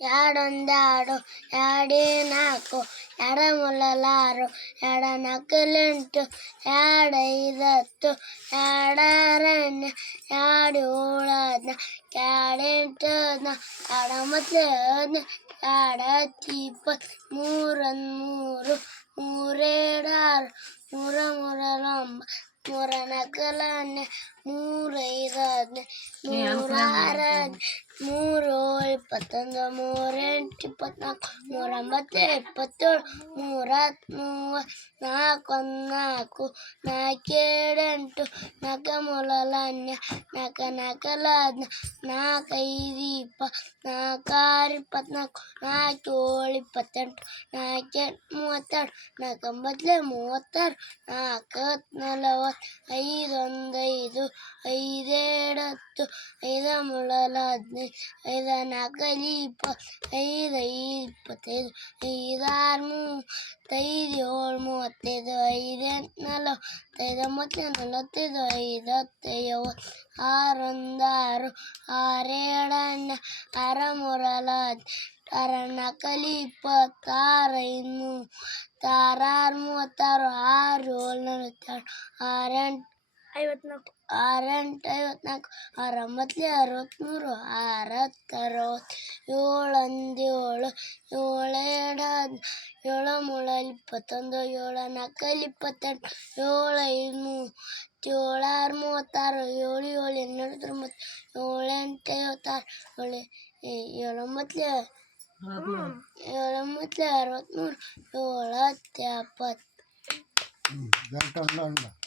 ಎರಡೊಂದೆರಡು ಎರಡೇ ನಾಲ್ಕು ಎಡ ಮೊಲಲಾರು ಎಡ ನಕಲೆಂಟು ಎರಡೈದತ್ತು ಎರಡರಣ್ಯ ಎರಡೇಳು ಎರಡೆಂಟು ಎರಡೊಂಬತ್ತು ಎರಡತ್ತು 20 ಮೂರೊಂದು ಮೂರೆರಡು ಮೂರೊಂಬತ್ತು ಮೂರನಾಲ್ಕು ಮೂರೈದು ಮೂರಾರು ಮೂರೇಳು 21 ಮೂರೆಂಟು 24 ಮೂರೊಂಬತ್ತು 27 ಮೂರಹತ್ತು 30 ನಾಲ್ಕೊಂದು 4 ನಾಲ್ಕೇಳು 8 ನಾಲ್ಕು ಮೊಲಲ 4 ನಾಲ್ಕೈದು 20 ನಾಲ್ಕಾರು 24 ನಾಲ್ಕೇಳು 28 ನಾಲ್ಕೆಂಟು 32 ನಾಲ್ಕೊಂಬತ್ತು 36 ನಾಲ್ಕತ್ತು 40 ಐದೊಂದು 5 ಐದೆರಡು 10 ಐದು ಮೊಲಲ 15 ಐದು ನಾಲ್ಕೈದು 20 ಐದೈದು 25 ಐದಾರು 35 ಏಳು 35 ಐದೆಂಟು 40 ಐದೊಂಬತ್ತು 45 ಐದತ್ತು 70 ಆರೊಂದು 6 ಆರೆರಡು 12 ಆರಮೂರಲ 18 ಆರನಾಲ್ಕಲಿ 20 ಆರೈದು 30 ಆರೇಳು 46 ಆರೆಂಟು 54 ಆರೆಂಟು 54 ಆರೊಂಬತ್ತು 63 ಆರಹತ್ತು 60 ಏಳೊಂದು 7 ಏಳೆರಡು 10 ಏಳು ಮೂರಲಿ 21 ಏಳನಾಲ್ಕಲಿ 28 ಏಳೈದು 30 ಏಳಾರು 36 ಏಳೇಳು 29 ಏಳೆಂಟು 56 ಏಳೊಂಬತ್ತು 63 ಏಳಹತ್ತು 70